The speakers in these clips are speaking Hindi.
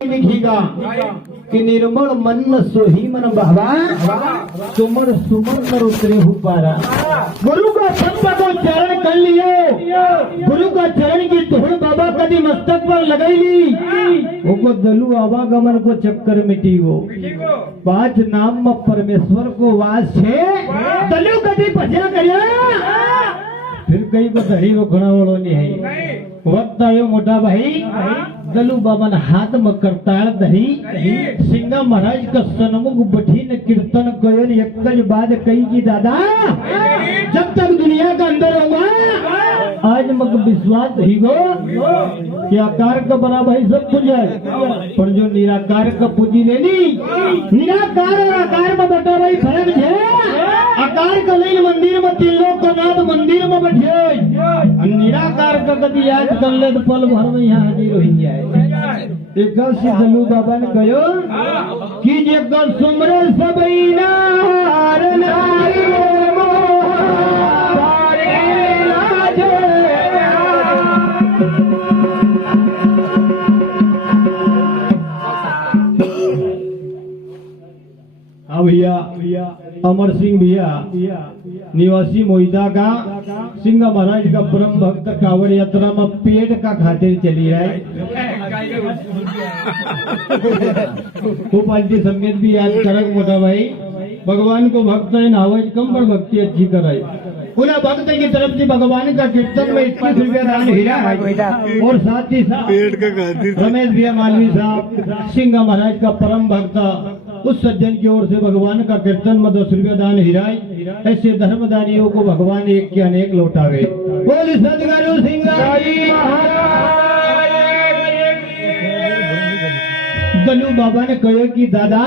लिखीगा कि निर्मल मन सोही मन बहवा सुमर सुमन कर उतरे हो पारा। गुरु का संत को चरण कर लिए, गुरु का चरण की धूल बाबा कभी मस्तक पर लगाई ली, वो दलू आवागमन को चक्कर मिटी वो पांच नाम में परमेश्वर को वास छे दलू कभी भजन करिया फिर कई को धड़ी रोकना वालों नहीं है। वक्त आयो मोटा भाई दलू बाबा ने हाथ में करताल धरी सिंगा महाराज का सन्मुख बठी ने कीर्तन कयो एक बाद कई की दादा जब तक दुनिया का अंदर होगा आज मग विश्वास ही गो कि आकार का बना भाई सब पूजा पर जो निराकार का पूजी लेनी निराकार और आकार में बटा भाई फर्क है। आकार का नहीं मंदिर में तीन लोग का नाथ मंदिर में बैठे निराकार का कभी याद कर ले तो पल भर में यहाँ हाजिर हो जाए। एक दलू बाबा ने कहो कि जगत सुमरे सबई नार नारी भैया अमर सिंह भैया निवासी मोहिता का सिंगा महाराज का परम भक्त कावड़ यात्रा में पेट का खातिर चली रहा है। पार्टी संगीत भी याद करक मोटा भाई भगवान को भक्त है आवाज कम पर भक्ति अच्छी कराई उन्हें भक्त की तरफ से भगवान का कीर्तन में 21 रुपया दान हिरा और साथ ही साथ रमेश भैया मालवी साहब सिंगा महाराज का परम भक्त उस सज्जन की ओर से भगवान का कीर्तन में 10 रुपया दान हिराई। ऐसे धर्मदानियों को भगवान एक के अनेक लौटावे। बोल सदगुरु सिंगारी दलू बाबा ने कहो कि दादा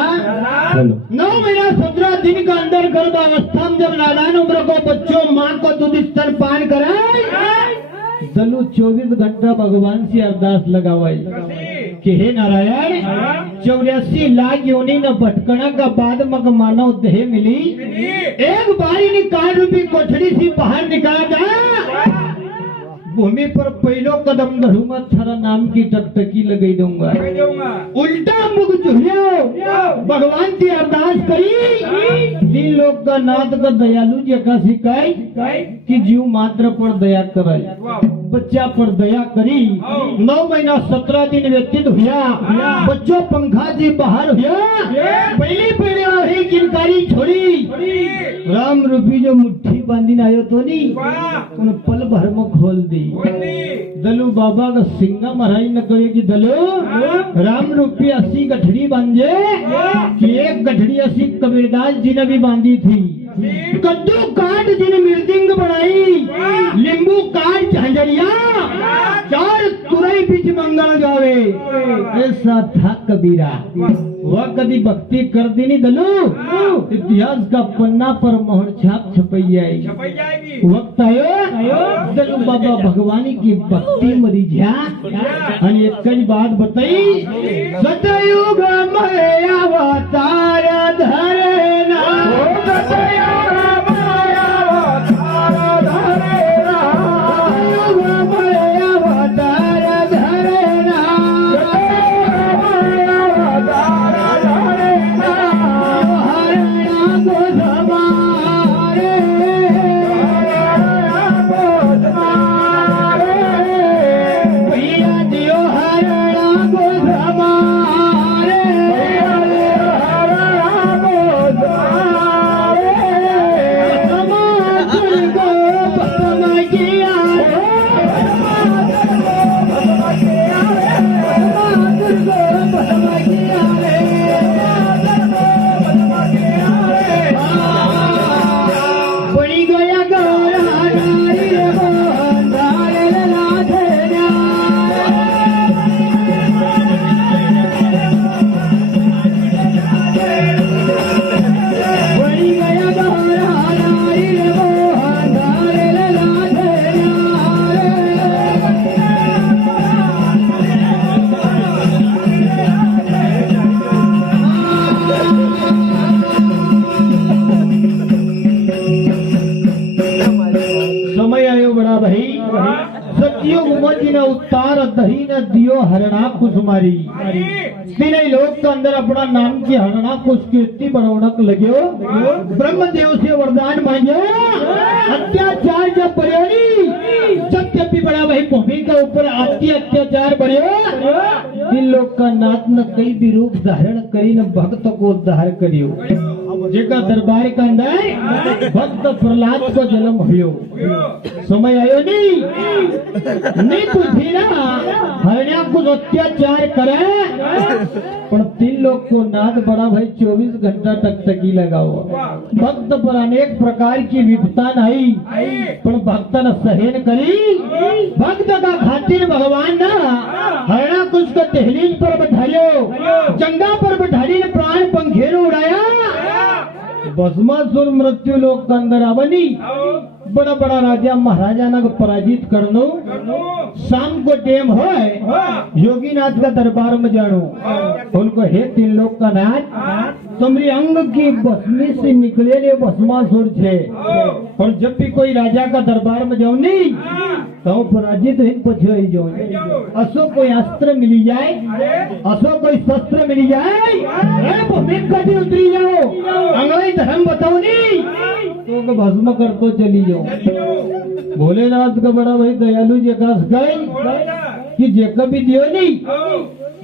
9 महीना 17 दिन का अंदर गर्भावस्था में जब नादान उम्र को बच्चों माँ को दूध स्तनपान कराए दलू 24 घंटा भगवान से अरदास लगावाई कि हे नारायण 84 लाख योनि न भटकना का बाद मग मानव देह मिली एक बारी ने कान रूपी कोठड़ी से बाहर निकाला था भूमि पर पहलो कदम धरूंगा थारा नाम की टकटकी लगाई दूंगा उल्टा मुख झुलियो भगवान की अरदास करी तीन लोग का नाथ का दयालु जी का सिखाई कि जीव मात्र पर दया कराई बच्चा पर दया करी 9 महीना 17 दिन व्यतीत हुआ बच्चों पंखा जी बाहर हुआ पहली पहले किनकारी छोड़ी राम रूपी जो मुट्ठी बांधी आयो तो नहीं उन पल भर में खोल दी। दलू बाबा का सिंगा महाराज ने कहे कि दलो राम रूपी 80 गठड़ी बांधे कि एक गठड़ी 80 कबीरदास जी ने भी बांधी थी कद्दू काट जिन मृदंग बनाई लींबू काट झांझरिया 4 तुरई बीच मंगल गावे ऐसा था कबीरा वह कभी भक्ति कर दी नहीं दलो इतिहास का पन्ना पर मोहर छाप छपई जाएगी। वक्त आयो दलू बाबा भगवानी की भक्ति मरी जा एक कई बात बताई सतयुग में अवतार धरे ना Rama दही न दियो हरणाकुश मारी। तीन लोक के अंदर अपना नाम की हरणाकुश की इतनी बड़ौनक लगे, ब्रह्मदेव से वरदान मांगे, अत्याचार जब बड़े, जब भी बड़ा भाई भूमि के ऊपर अत्याचार बढ़े, इन लोग का नाथ न कई भी रूप धारण करी न भक्त को उद्धार करियो। जेका दरबार के अंदर भक्त प्रहलाद को जन्म हुयो, समय आयो नहीं तुझी ना हरण्या कुछ अत्याचार करे, पर तीन लोग को नाथ बड़ा भाई 24 घंटा तक तकी लगा हुआ। भक्त पर अनेक प्रकार की विपता आई, पर भक्त न सहन करी। भक्त का खातिर भगवान ना हरणा कुछ को दहलीज पर बैठायो, जंगा पर बैठाली ने प्राण पंखेर उड़ाया। भस्मासुर मृत्यु लोक के अंदर आवनी, बड़ा बड़ा राजा महाराजा न पराजित करनो। शाम को टेम हो योगीनाथ का दरबार में जानो, उनको हे तीन लोग का नाथ, तुम्हारी अंग की भस्मी से निकले ले भस्मासुर छे, और जब भी कोई राजा का दरबार में जाओ नहीं तो पराजित ही पछुई जाओ। असो कोई अस्त्र मिली जाए, असो कोई शस्त्र मिली जाए, भूमि कभी उतरी जाओ, अंग्रेज धर्म बताओ नहीं तो भस्म कर तो चली जाओ। भोलेनाथ का बड़ा भाई दयालु जेकास गए कि जेका भी दियो नहीं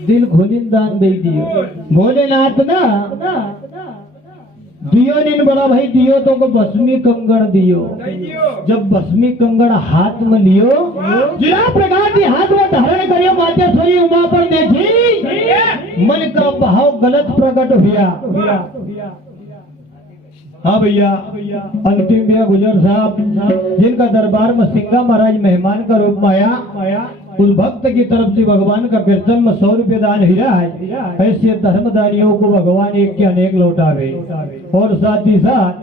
दिल खोली दान दे दियो। भोलेनाथ ना दियो नहीं बड़ा भाई दियो तो को भस्मी कंगड़ दियो। जब भस्मी कंगड़ हाथ में लियो, जिला प्रकार की हाथ में धारण करियो, मातेश्वरी उमा पर देखी, मन का भाव गलत प्रकट हुआ। हाँ भैया, अंतिम भैया गुजर साहब जिनका दरबार में सिंगा महाराज मेहमान का रूप में आया, उस भक्त की तरफ से भगवान का कीर्तन में 100 रुपये दान हिरा है। ऐसे धर्मदानियों को भगवान एक के अनेक लौटावे। और साथ ही साथ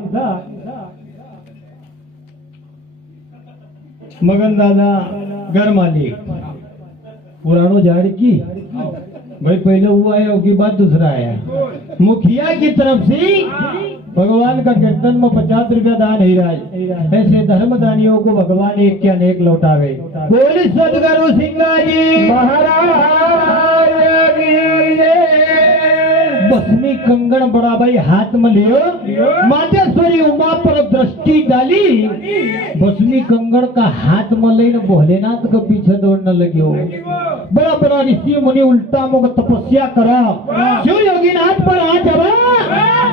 मगन दादा घर मालिक पुरानो झाड़ की भाई पहले हुआ है की बात दूसरा है, मुखिया की तरफ से भगवान का कीर्तन में 50 रुपया दान ही राज। ऐसे धर्मदानियों को भगवान एक के अनेक लौटावे। बोल सदगुरु सिंगा जी महाराज की जय। भस्मी कंगन बड़ा भाई हाथ में लियो, मातेश्वरी उमा पर दृष्टि डाली, भस्मी कंगन का हाथ में लेने भोलेनाथ के पीछे दौड़ने लगियो। बड़ा बड़ा ऋषि मुनि उल्टा मुख तपस्या करा, शिव योगीनाथ पर आ जावा,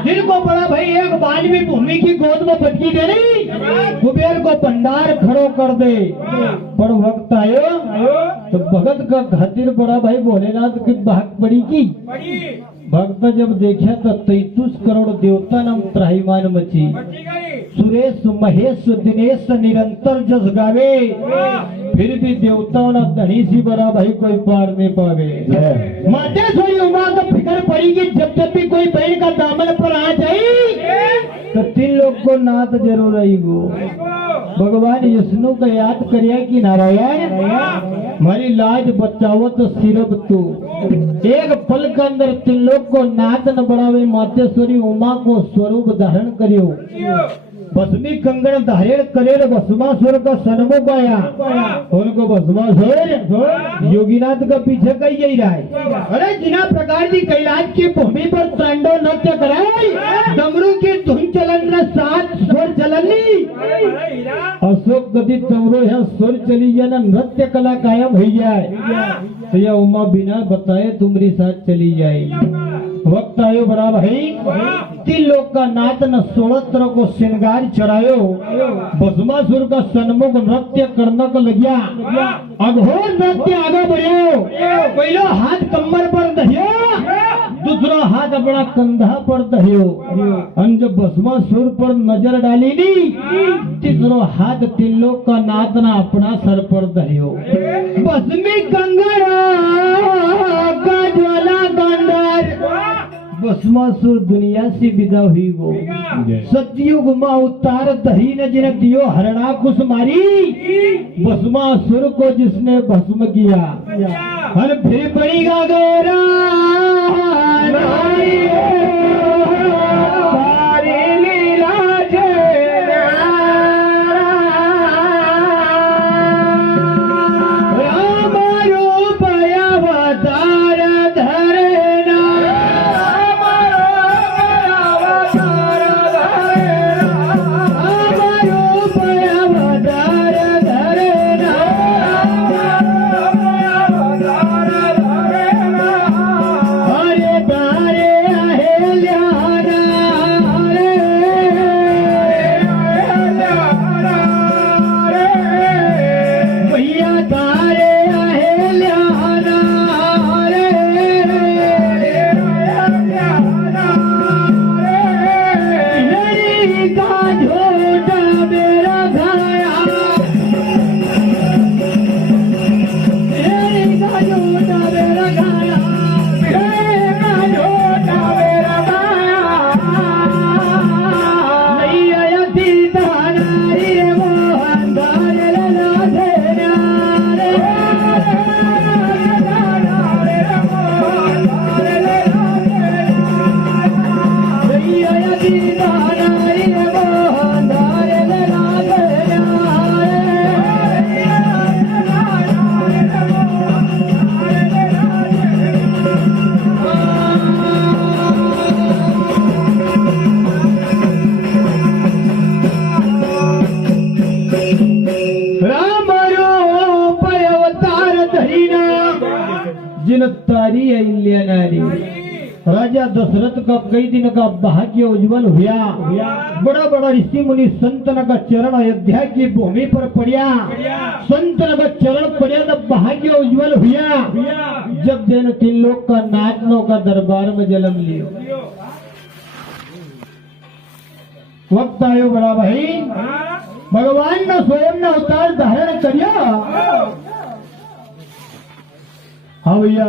जिनको बड़ा भाई एक बानवी भूमि की गोद में पटकी दे रही, कुबेर को भंडार खड़ो कर दे। पर वक्त आयो तो भगत का खातिर बड़ा भाई भोलेनाथ की भाग पड़ी की। भक्त जब देखा तो 33 करोड़ देवता नाम त्राहिमाम मची। सुरेश महेश दिनेश निरंतर जस गावे, फिर भी देवताओं ना धनी सी बड़ा भाई कोई पार नहीं पावे। मातेश्वरी उमा का फिक्र पड़ी कि जब भी कोई बहन का दामन पर आ जाए तो 3 लोग को नाथ जरूर आईगो। भगवान विष्णु का याद करिया कि नारायण हमारी लाज बचाओ तो सिर्फ तू। एक पल के अंदर 3 लोग को नाथ न बढ़ावे, मातेश्वरी उमा को स्वरूप धारण करियो। भस्मी कंगन धारण करे भस्मासुर का सन्मुख आया, उनको भस्मासुर योगीनाथ का पीछे कही यही रहा है। अरे जिना प्रकार की कैलाश की भूमि पर तांडव नृत्य कराए, डमरू की धुन चलन सात स्वर चलनी, अशोक गति तमरो यहाँ स्वर चली जाए ना नृत्य कला कायम हो जाए, तो यह उमा बिना बताए तुम्हारी साथ चली जाएगी। वक्त आयो बड़ा भाई, 3 लोग का नाथ न 16 तरह को श्रृंगार चढ़ायो, भस्मासुर का सन्मुख नृत्य करने को लगिया। अघोर नृत्य आगे बढ़ियो, पहला हाथ कमर पर दहियो, दूसरा हाथ अपना कंधा पर दहियो, जब भस्मासुर पर नजर डाली नी, तीसरा हाथ 3 लोग का नाथ न अपना सर पर दहियो। भस्मी कंगन का ज्वाला गंधर, भस्मासुर दुनिया से विदा हुई वो। सतयुग में उतार दही ने जिन्हें दियो हरणा कुश मारी, भस्मासुर को जिसने भस्म किया। हर फिर पड़ेगा गोरा राम रूप नारी। राजा दशरथ का कई दिन का भाग्य उज्जवल हुआ। बड़ा बड़ा ऋषि मुनि संतन का चरण अयोध्या की भूमि पर पड़िया। संतन का चरण पड़िया तो भाग्य उज्जवल हुआ। जब दिन 3 लोग का नाचनों का दरबार में जन्म लियो। वक्त आयो बड़ा भाई, भगवान ने स्वयं ने अवतार धारण करिया। हाँ भैया,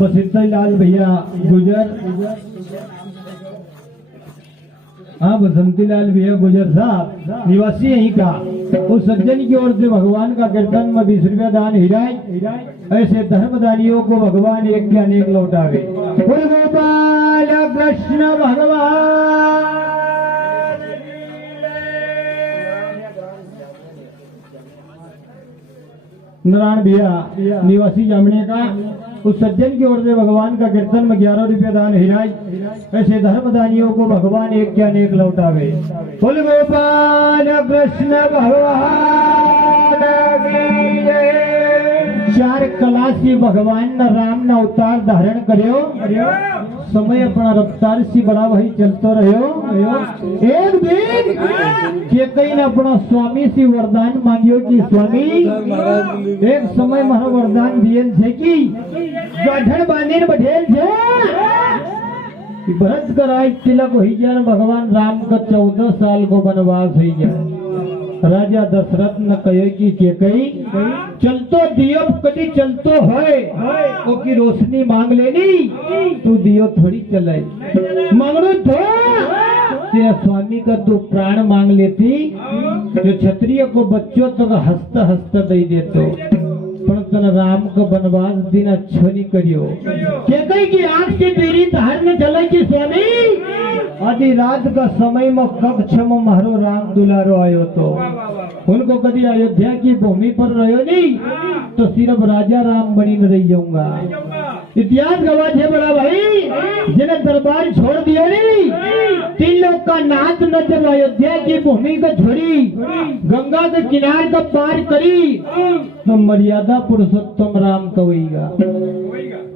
बसंती लाल भैया गुजर, हाँ बसंती लाल भैया गुजर साहब निवासी यहीं का। उस सज्जन की ओर से भगवान का कीर्तन में 20 रुपया दान हिराय। ऐसे धर्मदानियों को भगवान एक के अनेक लौटावे। बोल गोपाल कृष्ण भगवान। नारायण भैया निवासी जामने का। उस सज्जन की ओर से भगवान का कीर्तन में 11 रुपया दान हिराय। ऐसे धर्मदानियों को भगवान एक के अनेक लौटावे। बोल गोपाल कृष्ण भगवान की जय। 4 कलासी भगवान ने राम ने अवतार धारण करियो। समय अपना रफ्तार से बड़ा भाई चलते रहो। एक दिन केकई ने अपना स्वामी से वरदान मांगियो कि स्वामी एक समय मारो वरदान दिए थे कि गाठन बांधीने बैठेल थे कि भरत कराय तिलक हो जाए। भगवान राम का 14 साल को वनवास हो जाए। राजा दशरथ ने कहे कि केकई चलतो दियो कभी चलतो है वो की रोशनी मांग लेनी, तू दियो थोड़ी चले मांगनो तो तेरा स्वामी का तू प्राण मांग लेती। जो क्षत्रिय को बच्चों तक हंसता हंसता दे देतो, पण तन राम को वनवास दिन अच्छो नहीं करियो। केकई की आंख से तेरी धारण चले कि स्वामी आधी रात का समय में कक्ष में मारो राम दुलारो आयो तो उनको कभी अयोध्या की भूमि पर रहो नहीं तो सिर्फ राजा राम बनी न रही जाऊंगा। इतिहास गवाह है बड़ा भाई, जिन्हें दरबार छोड़ दिया नहीं। 3 लोग का नाथ न जब अयोध्या की भूमि को छोड़ी, गंगा के किनारे का पार करी तो मर्यादा पुरुषोत्तम राम कवेगा।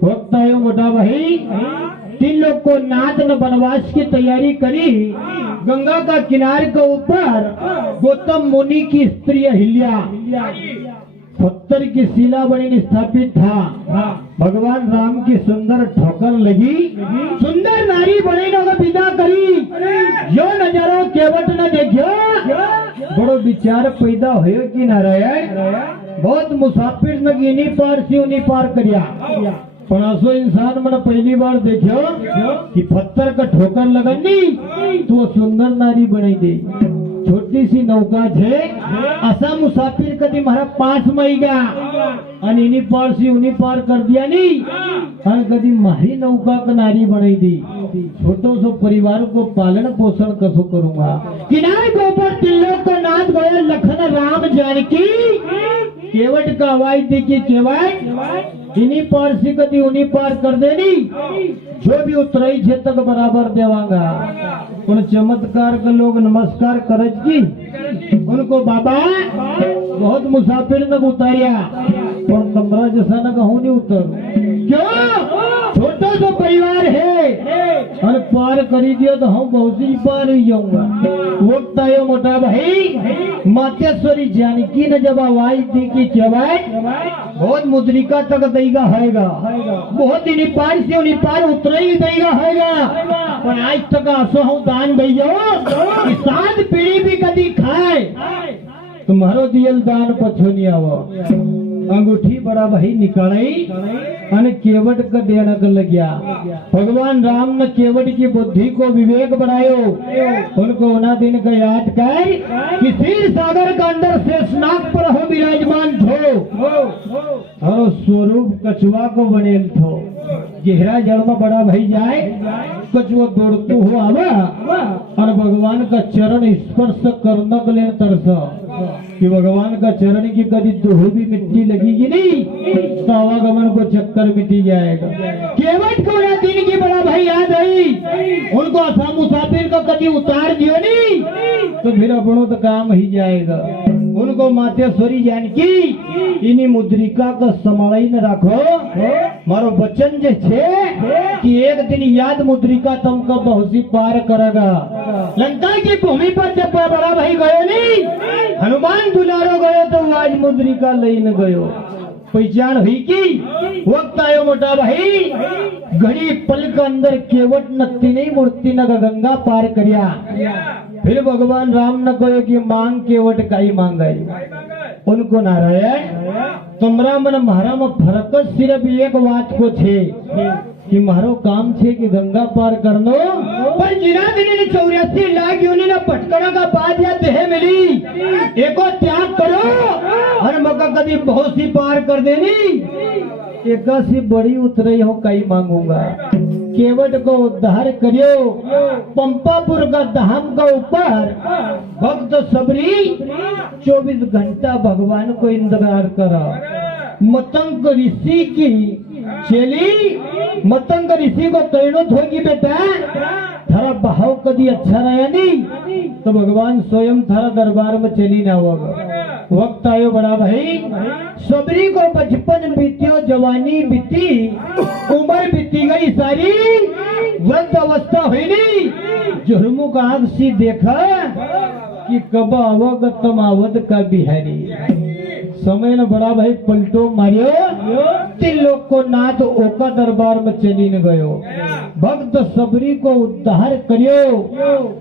वक्त आयो मोटा भाई, 3 लोग को नाथ ने वनवास की तैयारी करी। गंगा का किनारे के ऊपर गौतम मुनि की स्त्री अहिल्या पत्थर की शिला बनी स्थापित था। भगवान राम की सुंदर ठोकर लगी। सुंदर नारी बनी ने विदा करी। जो नजारा केवट न देखियो बड़ो विचार पैदा हो कि नारायण बहुत मुसाफिर न इन्हीं पार से उन्हीं पार करिया। पर असो इंसान मैंने पहली बार देखो कि पत्थर का ठोकर लगनी तो सुंदर नारी बनी दे। छोटी सी नौका है, असा मुसाफिर कभी मारा 5 महीगा और इन्हीं पार से उन्हीं पार कर दिया नहीं और कभी मारी नौका का नारी बनाई दी। छोटो सो परिवार को पालन पोषण कसो करूंगा। किनारे के ऊपर 3 लोग का नाथ गया लखन राम जानकी। केवट का आवाज दी कि केवट इन्हीं पार से कभी उन्हीं पार कर देनी, जो भी उतराई छे तक बराबर देवांगा। उन चमत्कार के लोग नमस्कार करज की उनको बाबा बहुत मुसाफिर न उतारिया और कमरा जैसा न कहूँ नहीं उतर। क्यों? छोटा सा परिवार है और पार करी दिया तो हम बहुत ही पार ही जाऊंगा। वक्त आयो मोटा भाई, मातेश्वरी जानकी ने जब आवाज दी कि केवट बहुत मुद्रिका तक देगा हैगा, बहुत इन्हीं पार से उन्हीं पार उतरे ही देगा हैगा। पर आज तक असो हूँ दान भैया 7 पीढ़ी भी कभी खाए तुम्हारो दियल दान पछो नहीं आवो। अंगूठी बड़ा भाई निकाली और केवट का देना कर लगिया। भगवान राम ने केवट की बुद्धि को विवेक बढ़ायो। उनको उना दिन का याद कर कि क्षीर सागर का अंदर शेषनाग पर हो विराजमान थो और स्वरूप कछुआ को बनेल थो। गहरा जल में बड़ा भाई जाए कछुआ दौड़तू हो आवा और भगवान का चरण स्पर्श करने के लिए तरस कि भगवान का चरण की कभी दूह भी मिट्टी लगेगी नहीं तो आवागमन को चक्कर मिटी जाएगा। केवट को ना दिन की बड़ा भाई याद आई। उनको असा मुसाफिर को कभी उतार दियो नहीं तो फिर अपनों तो काम ही जाएगा। उनको मातेश्वरी जानकी इन्हीं मुद्रिका को संभाળી न રાખો मारो वचन जे छे कि एक दिन याद मुद्रिका तुमको बहुसी पार करेगा। लंका की भूमि पर जब बड़ा भाई गयो नहीं हनुमान दुलारो गयो तो आज मुद्रिका लईने गयो। पहचान हुई की वक्त आयो मोटा भाई घड़ी पल के अंदर केवट न तीन मूर्ति न गंगा पार करिया। फिर भगवान राम न कहो कि मांग केवट काई मांगाई उनको नारायण तुमरा मन मारा में फरक सिर्फ एक बात को छे कि मारो काम छे कि गंगा पार करनो पर जिना दिन 84 लाख योनि ना पटकड़ा का बाद या देह मिली एको त्याग करो और मका कदी बहुत सी पार कर देनी एक सी बड़ी उतरई हो कई मांगूंगा। केवट को उद्धार करियो पंपापुर का धाम का ऊपर भक्त सबरी 24 घंटा भगवान को इंतजार करा। मतंग ऋषि की चली मतंग ऋषि को तैनात होगी बेटा थारा भाव कभी अच्छा रहा नहीं तो भगवान स्वयं थारा दरबार में चली ना होगा। वक्त आयो बड़ा भाई सबरी को बचपन बीतियो जवानी बीती उम्र बीती गई सारी वृद्ध अवस्था हुई नहीं जुर्मों का आग सी देखा कि कब अवगत तमावत का बिहारी समय न बड़ा भाई पलटो मारियो तीन लोग को नाथ ओका दरबार में चली न गयो। भक्त सबरी को उद्धार करियो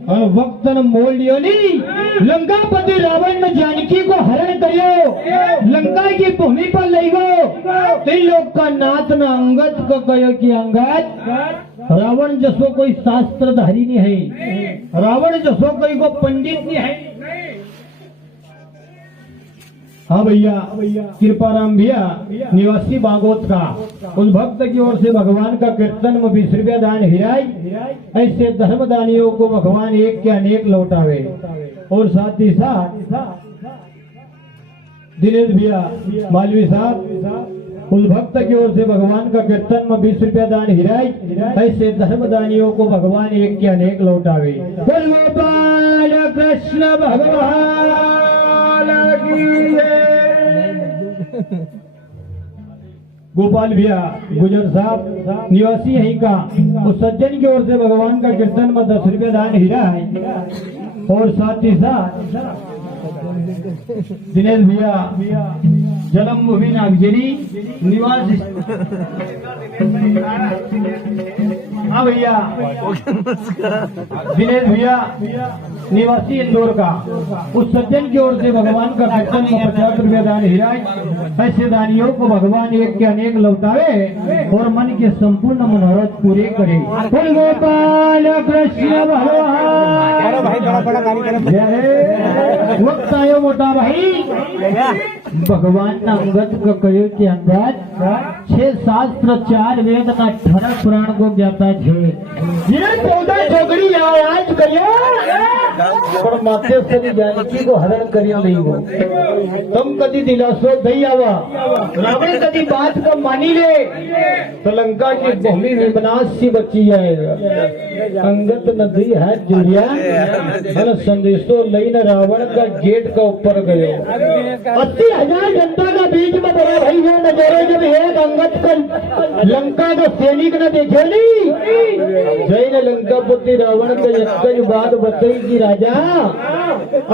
और वक्त न मोल लियो नहीं लंकापति रावण ने जानकी को हरण करियो लंका की भूमि पर ले गयो। तीन लोग का नाथ न अंगद को कहो कि अंगद रावण जसो कोई शास्त्रधारी नहीं है रावण जसो कोई को पंडित नहीं है। हाँ भैया कृपाराम भैया निवासी बागोत का उस भक्त की ओर से भगवान का कीर्तन में 20 रुपया दान हिराई। ऐसे धर्मदानियों को भगवान एक के अनेक लौटावे और साथ ही साथ दिनेश भैया मालवी साहब उस भक्त की ओर से भगवान का कीर्तन में 20 रुपया दान हिराई। ऐसे धर्मदानियों को भगवान एक के अनेक लौटावे। गोपाल कृष्ण भगवान गोपाल भैया गुजर साहब निवासी यहीं का उस सज्जन की ओर से भगवान का कीर्तन में 10 रुपया दान हीरा है और साथ ही साथ दिनेश भैया जन्मभूमि नागजरी निवास। हाँ भैया दिनेश भैया निवासी इंदौर का उस सज्जन की ओर से भगवान का कीर्तन में 50 रुपया दान हिराए। ऐसे दानियों को भगवान एक के अनेक लौटावे और मन के संपूर्ण मनोरथ पूरे करे। गोपाल कृष्ण भगवान वक्त आयो मोटा भाई भगवान ने अंगद को कहो कि अंगद 6 शास्त्र 4 वेद का 18 पुराण को ज्ञाता है जिन्हें 14 छोकरी आज करियो पर माते से जानकी को हरण करियो नहीं हो तुम कदी दिलासो दई आवा रावण कदी बात को मानी ले तो लंका की भूमि विनाश सी बची जाएगा। अंगद नदी है जुड़िया मन संदेशो लईन रावण का गेट का ऊपर गयो। 80,000 जनता का बीच में बड़ा भाई वो नजारे जब एक अंगद का लंका का सैनिक न देखे नहीं जय न लंकापति रावण का एक बात बताई कि राजा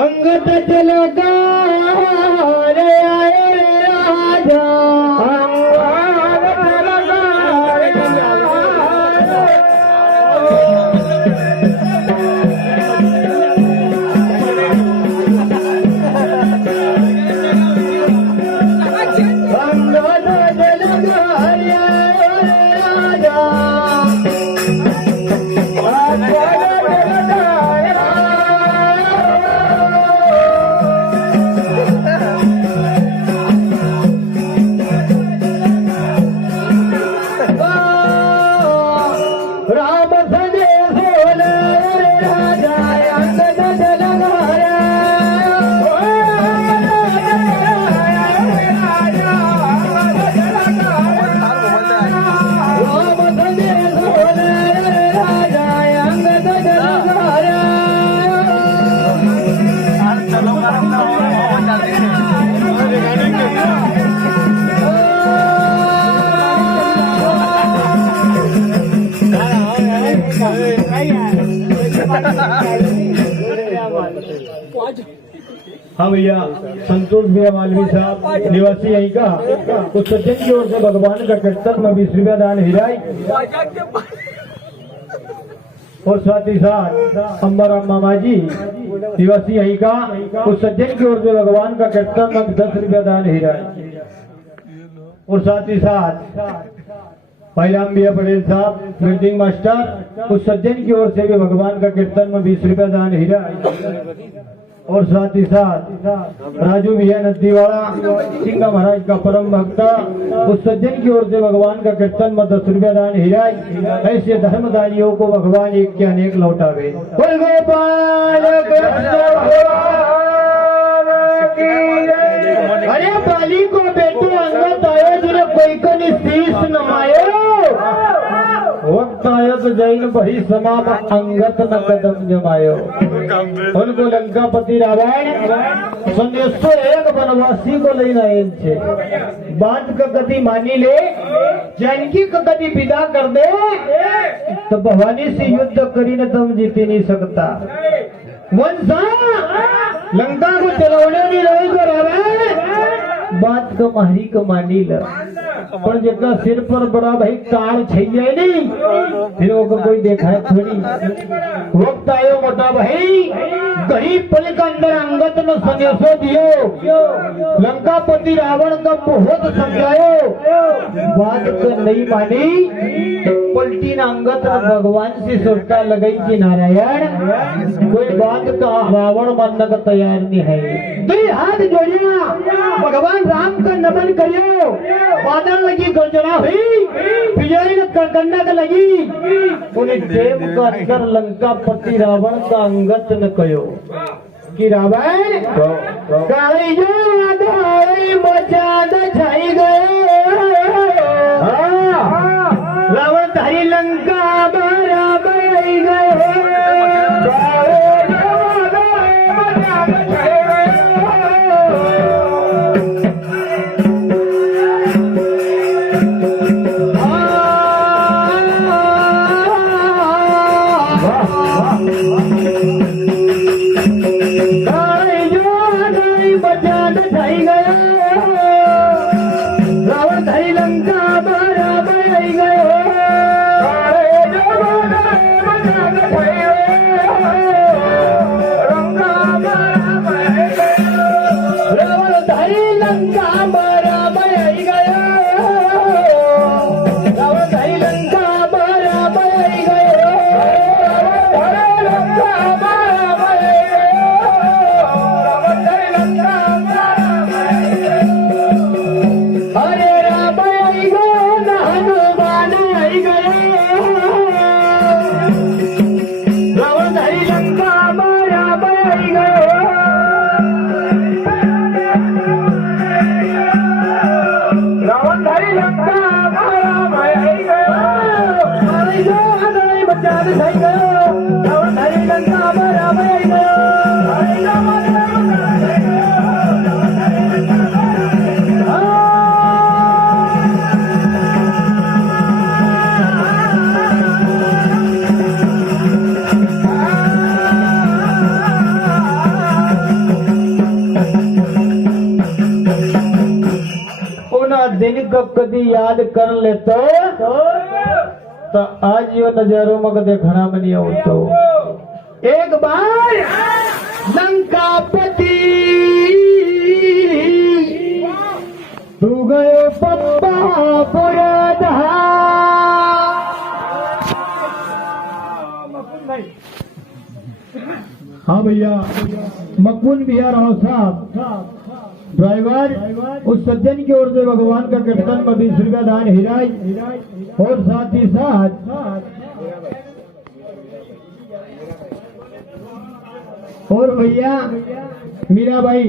अंगद चलेगा रे आए राजा हाँ भैया, संतोष भैया मालवी साहब निवासी यहीं का, कुछ सज्जन की ओर से भगवान का कीर्तन में 20 रुपया दान हिराई, और साथ ही साथ अम्बाराम मामा जी निवासी यहीं का, कुछ सज्जन की ओर से भगवान का कीर्तन में 10 रुपया दान हिराई, और साथ ही साथ भाई राम भैया पटेल साहब बिल्डिंग मास्टर, कुछ सज्जन की ओर से भी भगवान का कीर्तन में 20 रुपया दान हिराई, और साथ ही साथ राजू भैया नद्दीवाड़ा सिंगा महाराज का परम भक्त, उस सज्जन की ओर से भगवान का कीर्तन में 10 रुपया दान हिराई। ऐसे धर्मदानियों को भगवान एक के अनेक लौटावे। बोल गोपाल अरे बाली को बेटो अंगत आयो जिन्हें कोई कनी शीश नमायो, वक्त आयो तो जैन बही समाप अंगत न कदम जमायो। उनको लंकापति रावण संदेशो एक वनवासी को लेना छे, बात का गति मानी ले, जानकी का गति विदा कर दे, तो भवानी से युद्ध करी न तुम जीती नहीं सकता। वंशा लंका को चलाने नहीं रही तो रावण बात का मारी का मानी ल, पर जितना सिर पर बड़ा भाई कार छैया नहीं, फिर वो कोई देखा है थोड़ी। वक्त आयो मोटा भाई, गरीब पल का अंदर अंगत में संदेशो दियो, लंकापति रावण का बहुत समझायो, बात को नहीं मानी, पलटी न अंगत भगवान से सोचता लगई कि नारायण कोई बात का रावण मानने का तैयार नहीं है। तो हाथ जोड़िया भगवान राम का नमन करियो, बादल लगी गर्जना हुई, बिजली कड़कन्ना का लगी, उन्हें देव का अंदर लंकापति रावण का अंगत न कयो कि रावण काली जो आधारी मचाद छाई गए, रावण धारी लंका बराबर गए, दिन को कभी याद कर ले तो आज यो नजारों में देखना में नहीं हो। तो एक बार लंकापति तू गए पप्पा पुराधा। हाँ भैया, मकबूल भैया राव साहब ड्राइवर, उस सज्जन की ओर से भगवान का कीर्तन में 20 रुपया दान हिराई, और साथ ही साथ और भैया मीरा भाई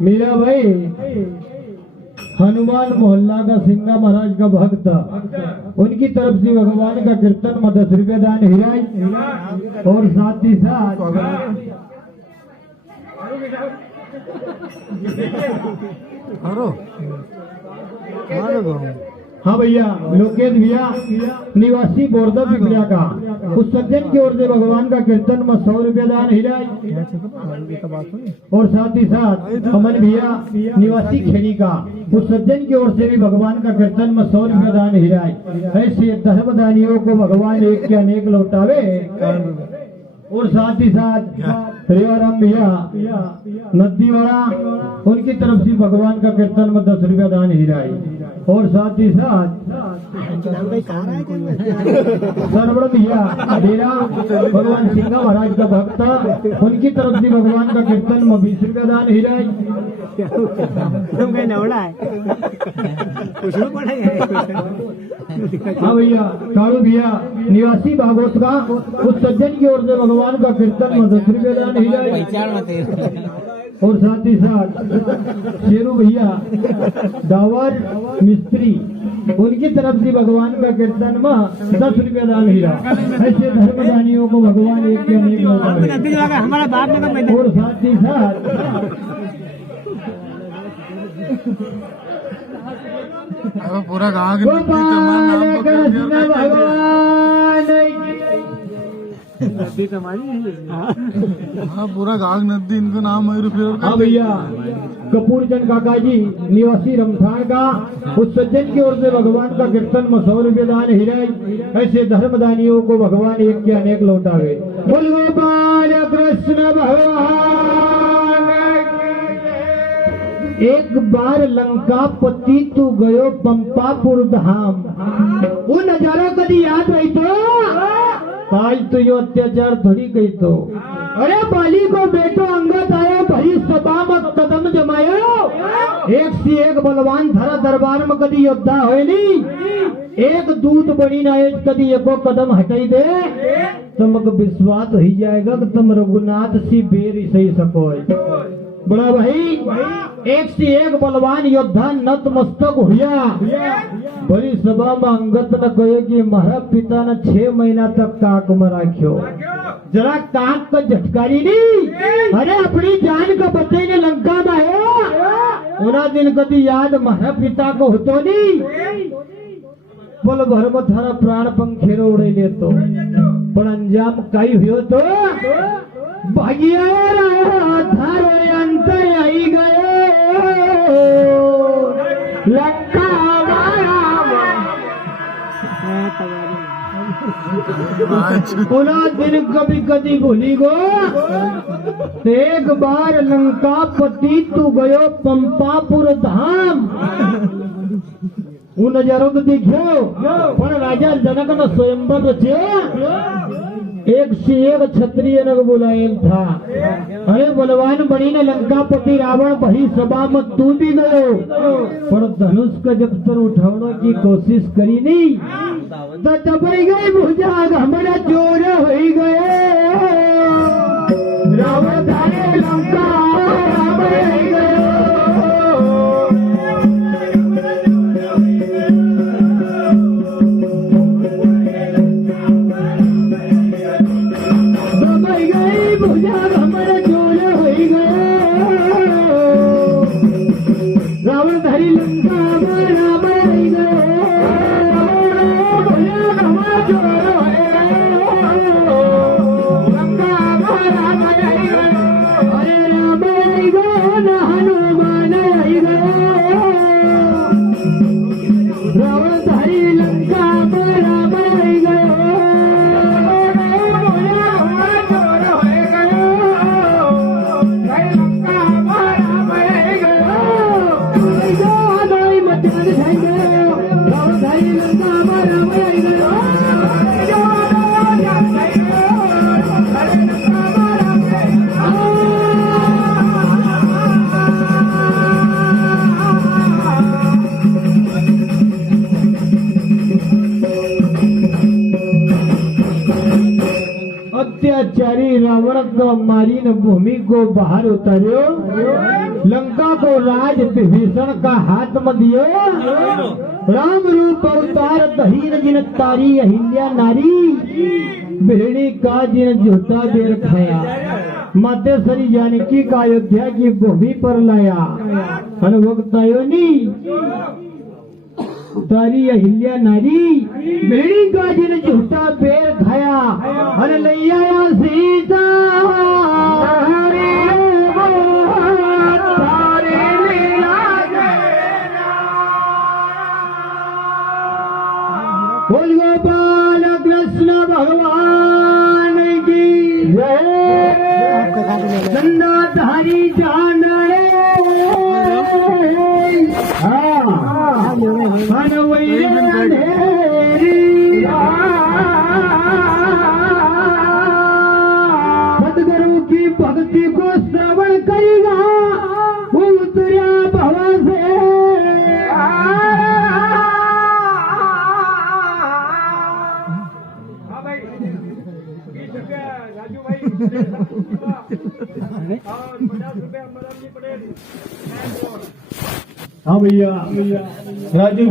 मीरा भाई हनुमान मोहल्ला का सिंगा महाराज का भक्त, उनकी तरफ से भगवान का कीर्तन में 10 रुपया दान हिराई, और साथ ही साथ हाँ भैया, लोकेश भैया निवासी बोरदा पिपलिया का उस सज्जन की ओर से भगवान का कीर्तन में 100 रुपया दान हिराय। और साथ ही साथ अमन भैया निवासी खेड़ी का उस सज्जन की ओर से भी भगवान का कीर्तन में 100 रुपया दान हिराय। ऐसे धर्मदानियों को भगवान एक के अनेक लौटावे। और साथ ही साथ रेवाराम भैया नदी वाला उनकी तरफ से भगवान का कीर्तन में 10 रुपया दान हिराई। और साथ ही साथ सरवण भैया डेरा भगवान सिंह महाराज का भक्त उनकी तरफ से भगवान का कीर्तन में 20 रुपया दान हिराई। हाँ भैया, कालू भैया निवासी भागवत का उस सज्जन की ओर से भगवान का कीर्तन में 10 रुपया दान हिराई। और साथ ही साथ शेरू भैया डावर मिस्त्री उनकी तरफ से भगवान का कीर्तन में 10 रुपया दान हिरा। ऐसे धर्मदानियों को भगवान एक के अनेक लौटावे। और साथ ही साथ पूरा गाँव पूरा गाग नदी इनका नाम है। हाँ भैया, कपूरचंद काका जी निवासी रमथान का उस सज्जन की ओर से भगवान का कीर्तन में 100 रुपये दान हिराई। ऐसे धर्मदानियों को भगवान एक के अनेक लौटावे। बोल गोपाल कृष्ण भगवान। एक बार लंका पति तू गयो पंपापुर धाम। वो नजारा कभी याद रही तो आज तो यो अत्याचार थोड़ी गई तो। अरे बाली को बेटो अंगद आया भरी सभा में कदम जमायो। एक से एक बलवान थारा दरबार में कदी योद्धा होए नी। एक दूत बनी ना कदी एको कदम हटाई दे तुमको विश्वास हो जाएगा कि तुम रघुनाथ सी बेर सही सको। बड़ा भाई, एक से एक बलवान योद्धा नतमस्तक हुआ। बड़ी सभा में अंगत न कहे कि महाराज पिता ने 6 महीना तक काक में राख्यो। जरा काक का झटकारी नहीं। अरे अपनी जान का बच्चे ने लंका में है। उना दिन कभी याद महाराज पिता को होतो नहीं। पल भर में थारा प्राण पंखेरो उड़े ले तो पर अंजाम काई हुयो तो भागिया थारे अंत आई गए लंका दिन कभी कभी भूली गो। एक बार लंका पति तू गयो पंपापुर धाम। वो नजारों को देखो पर राजा जनक न स्वयंवर रचे। एक से एक क्षत्रिय ने बुलायल था। अरे बलवान बड़ी ने लंकापति रावण भरी सभा में तू भी गयो पर धनुष का जब तर उठाने की कोशिश करी नहीं तो दबाई गई भुजा हमारा चोर हो गए। रावण धारे लंका अत्याचारी रावण को मारी न भूमि को बाहर उतारियो। लंका को राज विभीषण का हाथ में दियो। राम रूप अवतार दहीन जिन तारी अहिल्या नारी। बिहड़ी का जिन झूठा बेर खाया। माते श्री जानकी का अयोध्या की भूमि पर लाया और वक्त आयो नी तारी अहिल्या नारी बेड़ी का जिन झूठा पेड़ खाया और ले आया सीता बोल गोपाल कृष्ण भगवान की जय नंदाधारी जान सदगुरु की भक्ति को श्रवण करेगा वो उतरिया भवा से राजू भाई और 50 रुपया मदन जी पटेल। हाँ भैया राजू